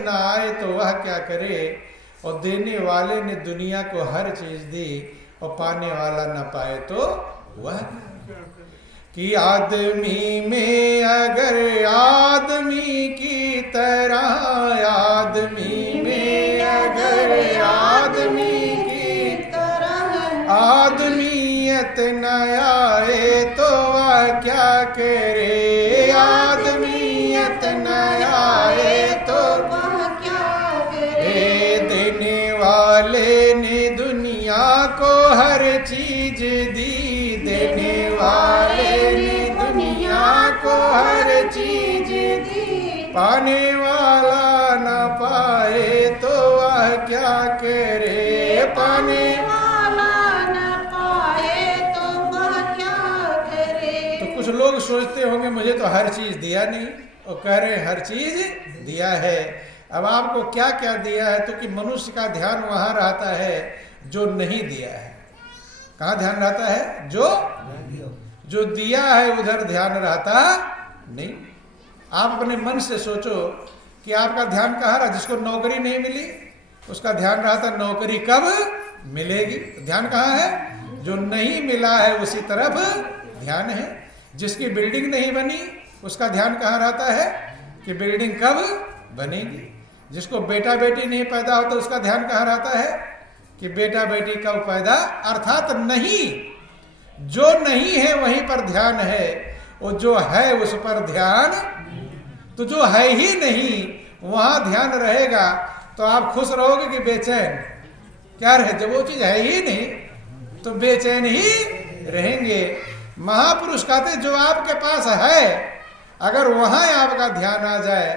ना आए तो वह क्या करे। और देने वाले ने दुनिया को हर चीज दी और पाने वाला ना पाए तो वह कि आदमी में अगर आदमी की तरह, आदमी में अगर आदमी की तरह आदमियत न आए तो वह क्या करे। आदमियत न आए तो वह क्या करे। देने वाले ने दुनिया को हर चीज दी, देने वाले ने दुनिया को हर चीज दी, पाने वाला न पाए तो वह क्या करे। पाने वाला न पाए तो वह क्या करे। तो कुछ लोग सोचते होंगे मुझे तो हर चीज दिया नहीं, और कह रहे हर चीज दिया है। अब आपको क्या क्या दिया है, तो कि मनुष्य का ध्यान वहां रहता है जो नहीं दिया है। कहाँ ध्यान रहता है? जो दिया है उधर ध्यान रहता नहीं। आप अपने मन से सोचो कि आपका ध्यान कहाँ रहा। जिसको नौकरी नहीं मिली उसका ध्यान रहता नौकरी कब मिलेगी। ध्यान कहाँ है? जो नहीं मिला है उसी तरफ ध्यान है। जिसकी बिल्डिंग नहीं बनी उसका ध्यान कहाँ रहता है कि बिल्डिंग कब बनेगी। जिसको बेटा बेटी नहीं पैदा होता उसका ध्यान कहाँ रहता है कि बेटा बेटी कब पैदा। अर्थात नहीं, जो नहीं है वहीं पर ध्यान है, और जो है उस पर ध्यान। तो जो है ही नहीं वहां ध्यान रहेगा तो आप खुश रहोगे कि बेचैन? क्या रहे? जब वो चीज है ही नहीं तो बेचैन ही रहेंगे। महापुरुष कहते जो आपके पास है अगर वहां आपका ध्यान आ जाए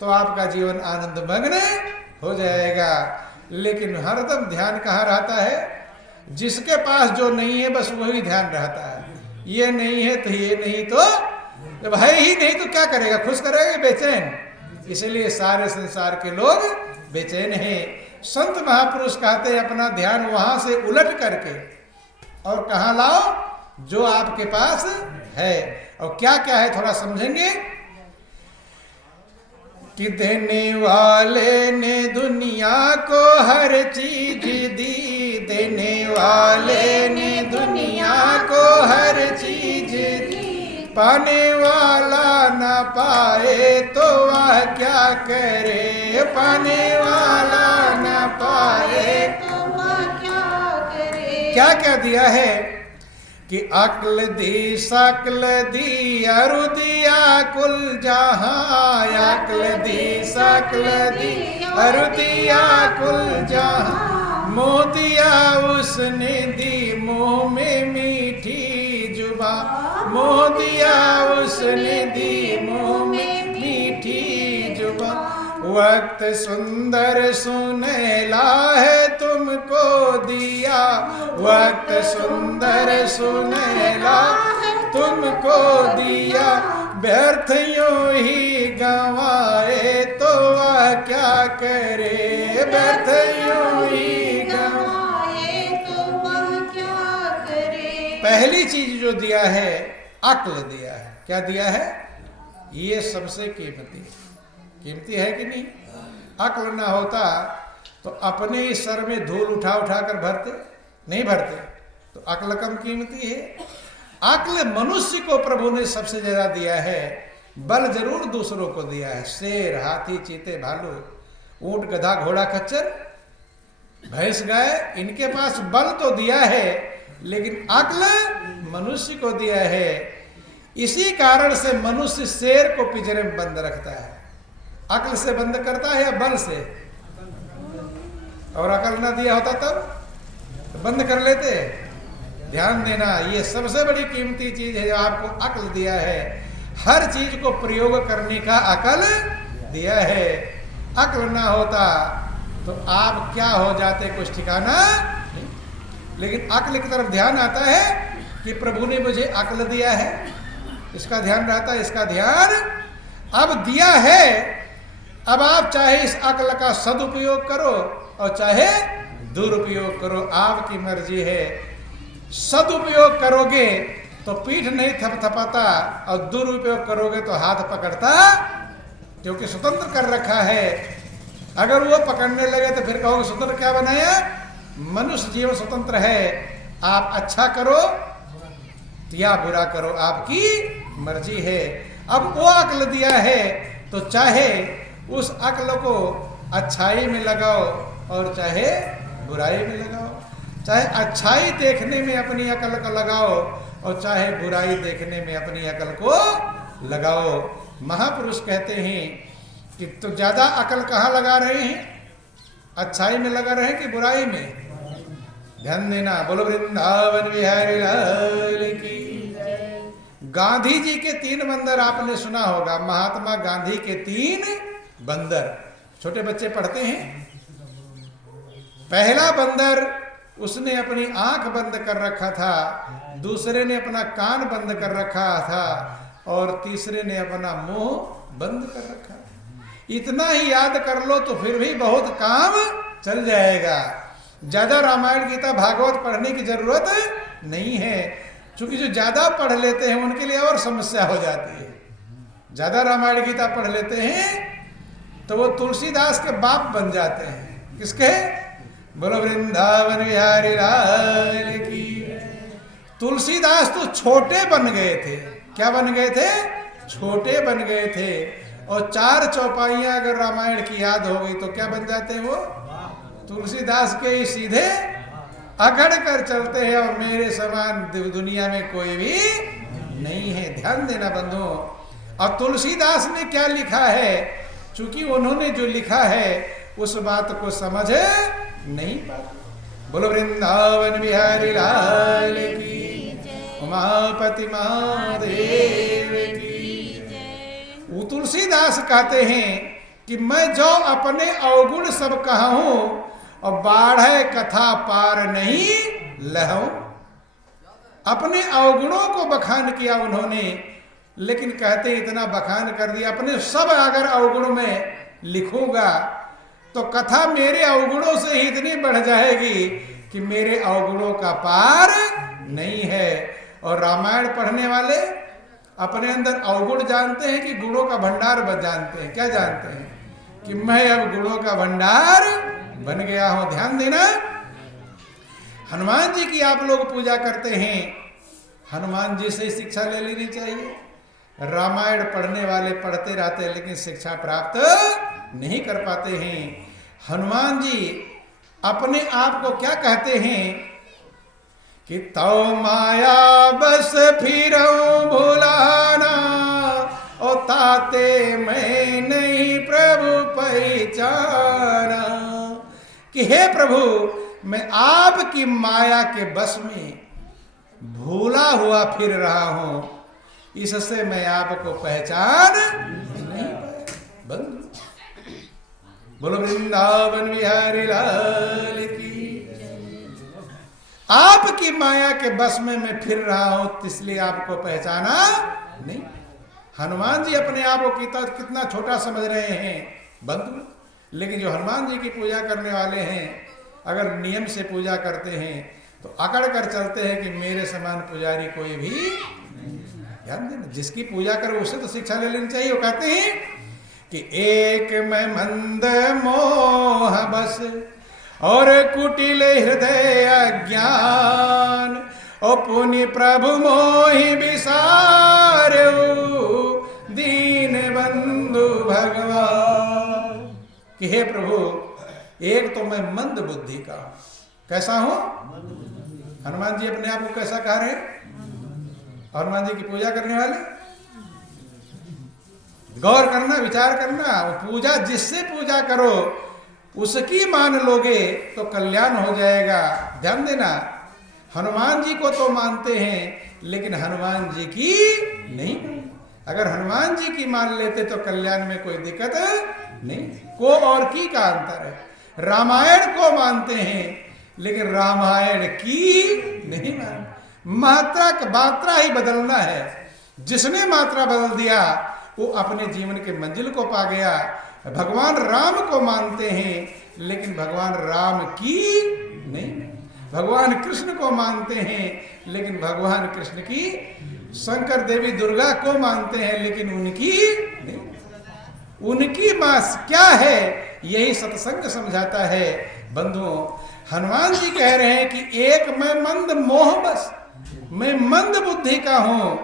तो आपका जीवन आनंद मग्न हो जाएगा। लेकिन हरदम ध्यान कहाँ रहता है? जिसके पास जो नहीं है बस वही ध्यान रहता है। ये नहीं है तो ये नहीं, तो जब है ही नहीं तो क्या करेगा? खुश करेगा बेचैन। इसलिए सारे संसार के लोग बेचैन हैं। संत महापुरुष कहते हैं अपना ध्यान वहां से उलट करके और कहाँ लाओ? जो आपके पास है। और क्या क्या है थोड़ा समझेंगे कि देने वाले ने दुनिया को हर चीज दी, देने वाले ने दुनिया को हर चीज दी, पाने वाला न पाए तो वह क्या करे। पाने वाला न पाए तो वह क्या करे। क्या क्या दिया है कि अक्ल दी, शकल दी, अरु दिया कुल जहां। अक्ल दी, शकल दी, अरु दिया कुल जहां। मोह दिया उसने दी, मुंह में मीठी जुबान। मोह दिया उसने दी, मुंह में मीठी जुबान। वक्त सुंदर सुनहला है तुमको दिया, वक्त सुंदर सुनहला तुमको दिया। व्यर्थ यूं ही गंवाए तो वह क्या करे। व्यर्थ यूं ही गंवाए तो वह क्या करे। पहली चीज जो दिया है अक्ल दिया है। क्या दिया है? ये सबसे कीमती है कि नहीं? अक्ल ना होता तो अपने ही सर में धूल उठा उठा कर भरते नहीं भरते। तो अक्ल कम कीमती है। अक्ल मनुष्य को प्रभु ने सबसे ज्यादा दिया है। बल जरूर दूसरों को दिया है। शेर, हाथी, चीते, भालू, ऊंट, गधा, घोड़ा, खच्चर, भैंस, गाय, इनके पास बल तो दिया है लेकिन अक्ल मनुष्य को दिया है। इसी कारण से मनुष्य शेर को पिंजरे में बंद रखता है। अक्ल से बंद करता है या बल से? और अकल ना दिया होता तब तो बंद कर लेते। ध्यान देना, ये सबसे बड़ी कीमती चीज है जो आपको अक्ल दिया है। हर चीज को प्रयोग करने का अकल दिया है। अक्ल ना होता तो आप क्या हो जाते कुछ ठिकाना नहीं। लेकिन अक्ल की तरफ ध्यान आता है कि प्रभु ने मुझे अक्ल दिया है, इसका ध्यान रहता है। इसका ध्यान अब दिया है, अब आप चाहे इस अक्ल का सदुपयोग करो और चाहे दुरुपयोग करो, आपकी मर्जी है। सदुपयोग करोगे तो पीठ नहीं थपथपाता और दुरुपयोग करोगे तो हाथ पकड़ता, क्योंकि स्वतंत्र कर रखा है। अगर वो पकड़ने लगे तो फिर कहोगे स्वतंत्र क्या बनाया? मनुष्य जीवन स्वतंत्र है, आप अच्छा करो या बुरा करो, आपकी मर्जी है। अब वो अक्ल दिया है तो चाहे उस अक्ल को अच्छाई में लगाओ और चाहे बुराई में लगाओ, चाहे अच्छाई देखने में अपनी अकल को लगाओ और चाहे बुराई देखने में अपनी अकल को लगाओ। महापुरुष कहते हैं कि तो ज्यादा अकल कहाँ लगा रहे हैं? अच्छाई में लगा रहे हैं कि बुराई में? ध्यान देना। बोलो वृंदावन बिहारी लाल की। गांधी जी के 3 बंदर आपने सुना होगा, महात्मा गांधी के 3 बंदर। छोटे बच्चे पढ़ते हैं। पहला बंदर, उसने अपनी आंख बंद कर रखा था, दूसरे ने अपना कान बंद कर रखा था और तीसरे ने अपना मुंह बंद कर रखा। इतना ही याद कर लो तो फिर भी बहुत काम चल जाएगा। ज्यादा रामायण गीता भागवत पढ़ने की जरूरत नहीं है, क्योंकि जो ज्यादा पढ़ लेते हैं उनके लिए और समस्या हो जाती है। ज्यादा रामायण गीता पढ़ लेते हैं तो वो तुलसीदास के बाप बन जाते हैं। किसके? बोलो वृंदावन बिहारी लाल की। तुलसीदास तो छोटे बन गए थे। क्या बन गए थे? छोटे बन गए थे। और 4 चौपाइयां अगर रामायण की याद हो गई तो क्या बन जाते हैं वो? तुलसीदास के ही सीधे अकड़ कर चलते हैं और मेरे समान दुनिया में कोई भी नहीं है। ध्यान देना बंधुओं। और तुलसीदास ने क्या लिखा है? चूंकि उन्होंने जो लिखा है उस बात को समझ नहीं पाते। बोलो वृंदावन बिहारी लाल की, उमापति महादेव की। तुलसीदास कहते हैं कि मैं जो अपने अवगुण सब कहा हूं और बाढ़ कथा पार नहीं लहूं। अपने अवगुणों को बखान किया उन्होंने, लेकिन कहते इतना बखान कर दिया, अपने सब अगर अवगुण में लिखूंगा तो कथा मेरे अवगुणों से ही इतनी बढ़ जाएगी कि मेरे अवगुणों का पार नहीं है। और रामायण पढ़ने वाले अपने अंदर अवगुण जानते हैं कि गुणों का भंडार जानते हैं? क्या जानते हैं? कि मैं अब गुणों का भंडार बन गया हूं। ध्यान देना। हनुमान जी की आप लोग पूजा करते हैं, हनुमान जी से शिक्षा ले लेनी चाहिए। रामायण पढ़ने वाले पढ़ते रहते हैं लेकिन शिक्षा प्राप्त नहीं कर पाते हैं। हनुमान जी अपने आप को क्या कहते हैं कि तो माया बस फिरऊं भुलाना और ताते मैं नहीं प्रभु पहचाना। कि हे प्रभु, मैं आपकी माया के बस में भूला हुआ फिर रहा हूं, इससे मैं आपको पहचान नहीं पाया। बंधु बोलो वृंदावन बिहारी लाल की। आपकी माया के बस में मैं फिर रहा हूं, इसलिए आपको पहचाना नहीं। हनुमान जी अपने आप को कितना छोटा समझ रहे हैं बंधु, लेकिन जो हनुमान जी की पूजा करने वाले हैं अगर नियम से पूजा करते हैं तो अकड़ कर चलते हैं कि मेरे समान पुजारी कोई भी। ध्यान देना, जिसकी पूजा करो उससे तो शिक्षा ले लेनी चाहिए। वो कहते हैं कि एक मैं मंद मोह बस और कुटिल हृदय अज्ञान और पुनि प्रभु मोहि विसारऊ दीन बंधु भगवान। कि हे प्रभु, एक तो मैं मंद बुद्धि का। कैसा हूं? हनुमान जी अपने आप को कैसा कह रहे? हनुमान जी की पूजा करने वाले गौर करना, विचार करना। पूजा जिससे पूजा करो उसकी मान लोगे तो कल्याण हो जाएगा। ध्यान देना, हनुमान जी को तो मानते हैं लेकिन हनुमान जी की नहीं। अगर हनुमान जी की मान लेते तो कल्याण में कोई दिक्कत नहीं। को और की का अंतर है। रामायण को मानते हैं लेकिन रामायण की नहीं मानते। मात्रा ही बदलना है। जिसने मात्रा बदल दिया वो अपने जीवन के मंजिल को पा गया। भगवान राम को मानते हैं लेकिन भगवान राम की नहीं। भगवान कृष्ण को मानते हैं लेकिन भगवान कृष्ण की। शंकर देवी दुर्गा को मानते हैं लेकिन उनकी नहीं। उनकी मां क्या है यही सत्संग समझाता है। बंधुओं, हनुमान जी कह रहे हैं कि एक मैं मंद मोह बस, मैं मंद बुद्धि का हूं।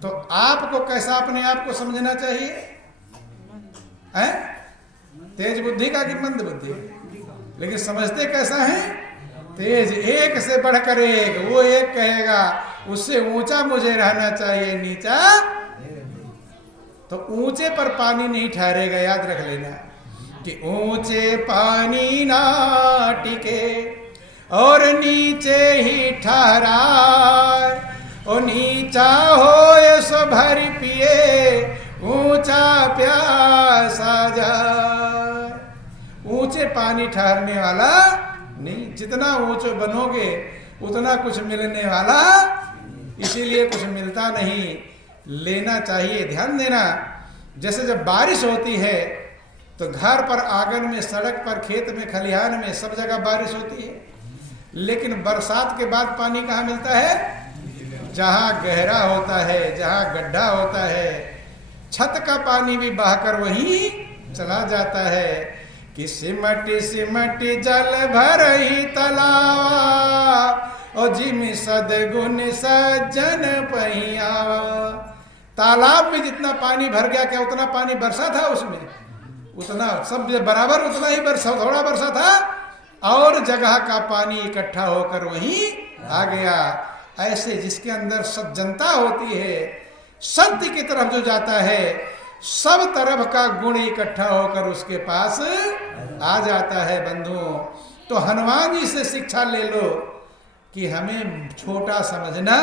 तो आपको कैसा अपने आप को समझना चाहिए? हैं? तेज बुद्धि का कि मंद बुद्धि? लेकिन समझते कैसा है? तेज, एक से बढ़कर एक। वो एक कहेगा उससे ऊंचा मुझे रहना चाहिए, नीचा तो ऊंचे पर पानी नहीं ठहरेगा। याद रख लेना कि ऊंचे पानी ना टिके और नीचे ही ठहराए, ओ नीचा हो सो भरी पिए, ऊंचा प्यासा जाए। ऊंचे पानी ठहरने वाला नहीं। जितना ऊंचे बनोगे उतना कुछ मिलने वाला, इसीलिए कुछ मिलता नहीं। लेना चाहिए, ध्यान देना। जैसे जब बारिश होती है तो घर पर, आंगन में, सड़क पर, खेत में, खलिहान में, सब जगह बारिश होती है। लेकिन बरसात के बाद पानी कहाँ मिलता है? जहां गहरा होता है, जहां गड्ढा होता है, छत का पानी भी बहकर वहीं चला जाता है। कि सिमट सिमट जल भर ही तलावा, और जिम सदगुण सज्जन पहियावा। तालाब में जितना पानी भर गया, क्या उतना पानी बरसा था उसमें? उतना सब बराबर, उतना ही बरसा, थोड़ा बरसा था और जगह का पानी इकट्ठा होकर वहीं आ गया। ऐसे जिसके अंदर सज्जनता होती है, सत्य की तरफ जो जाता है, सब तरफ का गुण इकट्ठा होकर उसके पास आ जाता है। बंधुओं, तो हनुमान जी से शिक्षा ले लो कि हमें छोटा समझना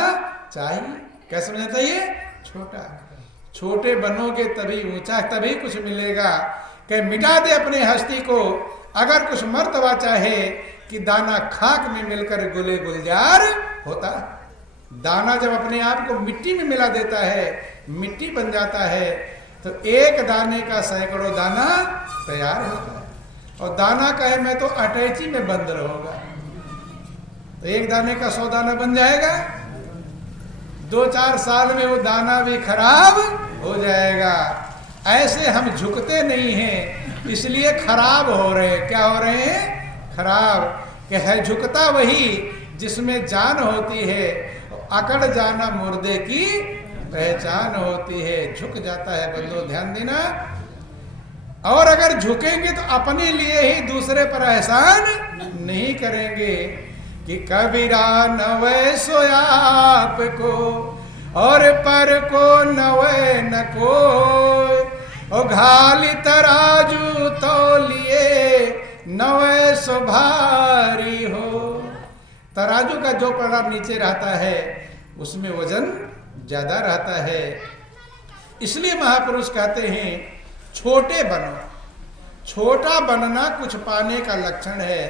चाहिए। क्या समझना चाहिए? छोटा। छोटे बनोगे तभी ऊंचा, तभी कुछ मिलेगा। कि मिटा दे अपने हस्ती को। अगर कुछ मर्तबा चाहे कि दाना खाक में मिलकर गुले गुलजार होता। दाना जब अपने आप को मिट्टी में मिला देता है, मिट्टी बन जाता है, तो एक दाने का सैकड़ों दाना तैयार होता है। और दाना कहे मैं तो अटैची में बंद रहूंगा, तो एक दाने का 100 दाना बन जाएगा। 2-4 साल में वो दाना भी खराब हो जाएगा। ऐसे हम झुकते नहीं हैं, इसलिए खराब हो रहे हैं। क्या हो रहे हैं? खराब। कि है झुकता वही जिसमें जान होती है, अकड़ जाना मुर्दे की पहचान होती है। झुक जाता है। बंदो, ध्यान देना। और अगर झुकेंगे तो अपने लिए ही, दूसरे पर एहसान नहीं करेंगे। कि कबीरा नवे सो आपको, और पर को नवे न को, ओ घाली तराजू तो लिए नवे सो भारी हो। तराजू का जो पड़ा नीचे रहता है उसमें वजन ज्यादा रहता है। इसलिए महापुरुष कहते हैं छोटे बनो। छोटा बनना कुछ पाने का लक्षण है।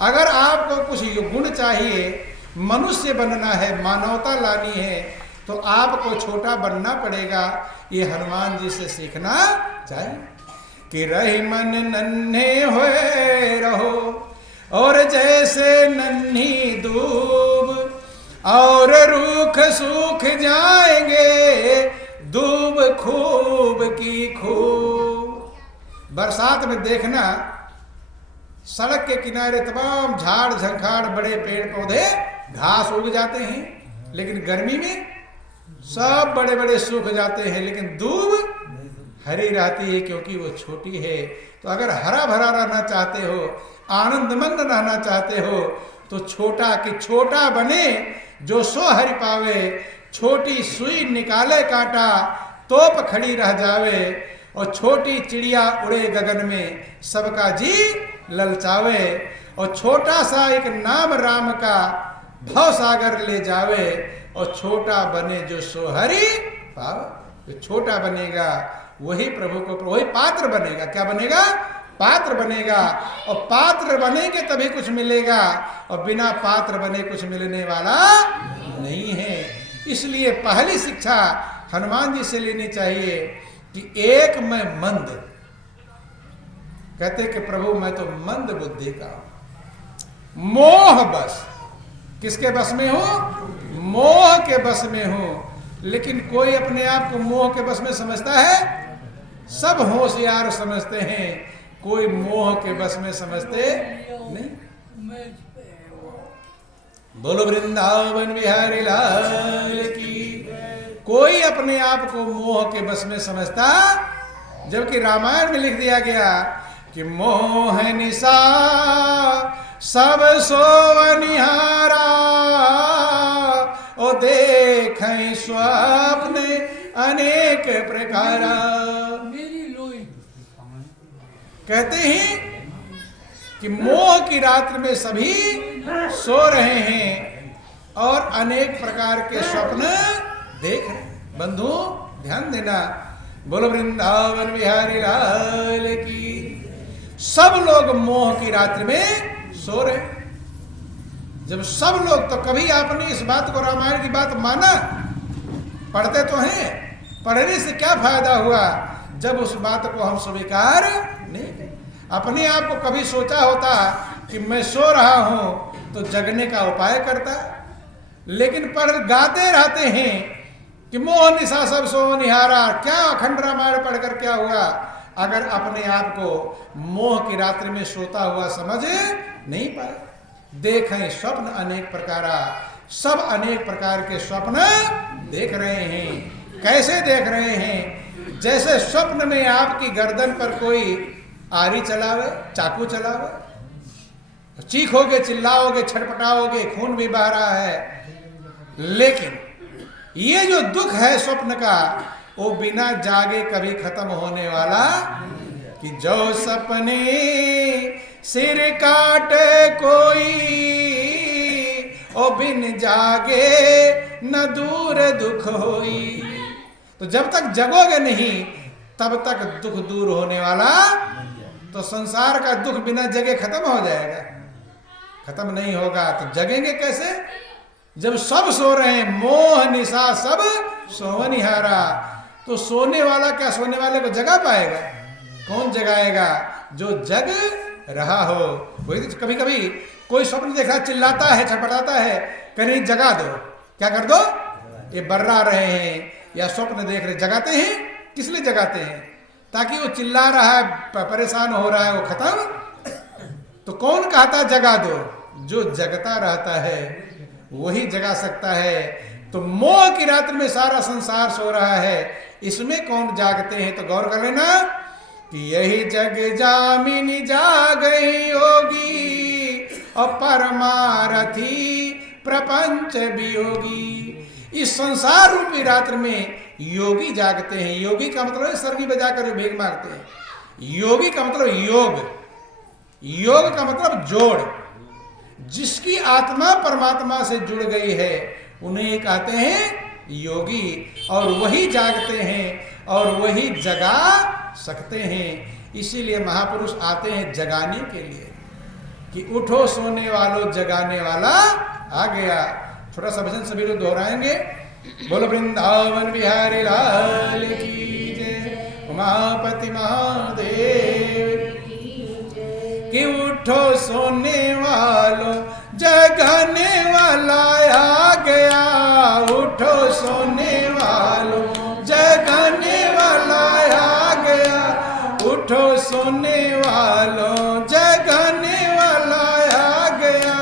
अगर आपको कुछ गुण चाहिए, मनुष्य बनना है, मानवता लानी है, तो आपको छोटा बनना पड़ेगा। ये हनुमान जी से सीखना चाहिए। कि रही मन नन्हे हुए रहो, और जैसे नन्ही दूब, और रूख सूख जाएंगे दूब खूब की खूब। बरसात में देखना, सड़क के किनारे तमाम झाड़ झंखाड़, बड़े पेड़ पौधे, घास उग जाते हैं, लेकिन गर्मी में सब बड़े बड़े सूख जाते हैं, लेकिन दूब हरी रहती है क्योंकि वो छोटी है। तो अगर हरा भरा रहना चाहते हो, आनंदमंद रहना चाहते हो, तो छोटा कि छोटा बने जो सो हरि पावे। छोटी सुई निकाले कांटा, तोप खड़ी रह जावे, और छोटी चिड़िया उड़े गगन में, सबका जी ललचावे। और छोटा सा एक नाम राम का भव सागर ले जावे, और छोटा बने जो सो हरि पावे। जो छोटा बनेगा वही प्रभु को, वही पात्र बनेगा। क्या बनेगा? पात्र बनेगा। और पात्र बनेंगे तभी कुछ मिलेगा, और बिना पात्र बने कुछ मिलने वाला नहीं है। इसलिए पहली शिक्षा हनुमान जी से लेनी चाहिए कि एक मैं मंद, कहते कि प्रभु मैं तो मंद बुद्धि का हूं, मोह बस। किसके बस में हूं? मोह के बस में हूं। लेकिन कोई अपने आप को मोह के बस में समझता है? सब होशियार समझते हैं। कोई मोह के बस में समझते नहीं। बोलो वृंदावन बिहारी लाल की। कोई अपने आप को मोह के बस में समझता, जबकि रामायण में लिख दिया गया कि मोह निशा सब सोवनिहारा, ओ देखें स्वप्न अनेक प्रकारा। कहते हैं कि मोह की रात्रि में सभी सो रहे हैं और अनेक प्रकार के स्वप्न देख रहे हैं। बंधु ध्यान देना, बोलो वृंदावन बिहारी लाल की। सब लोग मोह की रात्रि में सो रहे। जब सब लोग, तो कभी आपने इस बात को, रामायण की बात माना? पढ़ते तो हैं, पढ़ने से क्या फायदा हुआ जब उस बात को हम स्वीकार नहीं। अपने आप को कभी सोचा होता कि मैं सो रहा हूं तो जगने का उपाय करता, लेकिन पर गाते रहते हैं कि मोह निशा सब सो निहारा। क्या अखंड रामायण पढ़कर क्या हुआ अगर अपने आप को मोह की रात्रि में सोता हुआ समझ नहीं पाए। देखें स्वप्न अनेक प्रकारा, सब अनेक प्रकार के स्वप्न देख रहे हैं। कैसे देख रहे हैं? जैसे स्वप्न में आपकी गर्दन पर कोई आरी चलावे, चाकू चलावे, चीखोगे, चिल्लाओगे, छटपटाओगे, खून भी बह रहा है। लेकिन ये जो दुख है स्वप्न का, वो बिना जागे कभी खत्म होने वाला, कि जो सपने सिर काटे कोई, ओ बिन जागे न दूर दुख होई। तो जब तक जगोगे नहीं तब तक दुख दूर होने वाला। तो संसार का दुख बिना जगे खत्म हो जाएगा? खत्म नहीं होगा। तो जगेंगे कैसे जब सब सो रहे हैं? मोह निशा सब सोवनिहारा। तो सोने वाला क्या सोने वाले को जगा पाएगा? कौन जगाएगा? जो जग रहा हो। वही तो कभी कभी कोई स्वप्न देखा, चिल्लाता है, छटपटाता है, कहीं जगा दो। क्या कर दो? ये बर्रा रहे हैं या स्वप्न देख रहे, जगाते हैं। किस लिए जगाते हैं? ताकि वो चिल्ला रहा है, परेशान हो रहा है, वो खत्म। तो कौन कहता जगा दो? जो जगता रहता है वही जगा सकता है। तो मोह की रात्रि में सारा संसार सो रहा है, इसमें कौन जागते हैं? तो गौर कर लेना कि यही जग जामिनी जागई योगी, और परमारथी प्रपंच वियोगी। इस संसार रूपी रात्रि में योगी जागते हैं। योगी का मतलब है सरगी बजाकर भेग मारते हैं। योगी का मतलब योग, योग का मतलब जोड़। जिसकी आत्मा परमात्मा से जुड़ गई है उन्हें कहते हैं योगी, और वही जागते हैं और वही जगा सकते हैं। इसीलिए महापुरुष आते हैं जगाने के लिए कि उठो सोने वालों, जगाने वाला आ गया। छोटा सा भजन सभी लोग दोहराएंगे। बोलो वृंदावन बिहारी लाल की जय, उमापति महादेव कि उठो सोने वालों, जगाने वाला आ गया। उठो सोने वालों, जगाने वाला आ गया। उठो सोने वालों, जगाने वाला आ गया।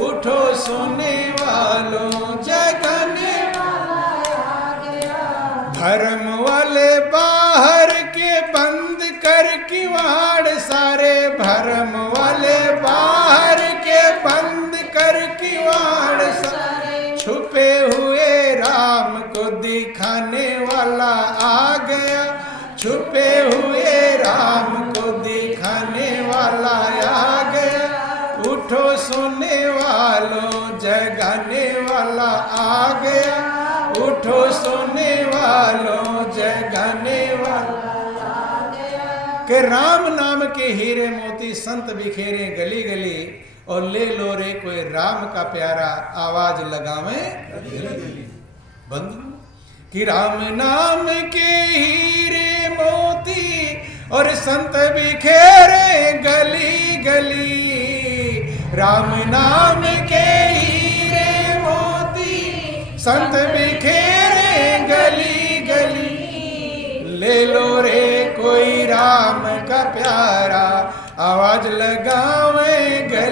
उठो सोने वालों, जगाने वाला आ गया। धर्म वाले बाहर के बंद कर किवाड़ सारे, भरम वाले बाहर के बंद कर किवाड़ सारे। छुपे हुए राम को दिखाने वाला आ गया। छुपे हुए राम को दिखाने वाला आ गया। उठो सोने वालों, जगाने वाला आ गया। उठो सोने वालों, जगाने वाला आ गया। कि राम नाम के हीरे मोती संत बिखेरे गली गली, और ले लो रे कोई राम का प्यारा आवाज लगावे बंधु। कि राम नाम के हीरे मोती और संत बिखेरे गली गली। राम नाम के हीरे मोती संत बिखेरे गली गली। ले लो रे कोई राम का प्यारा, आवाज लगावे गले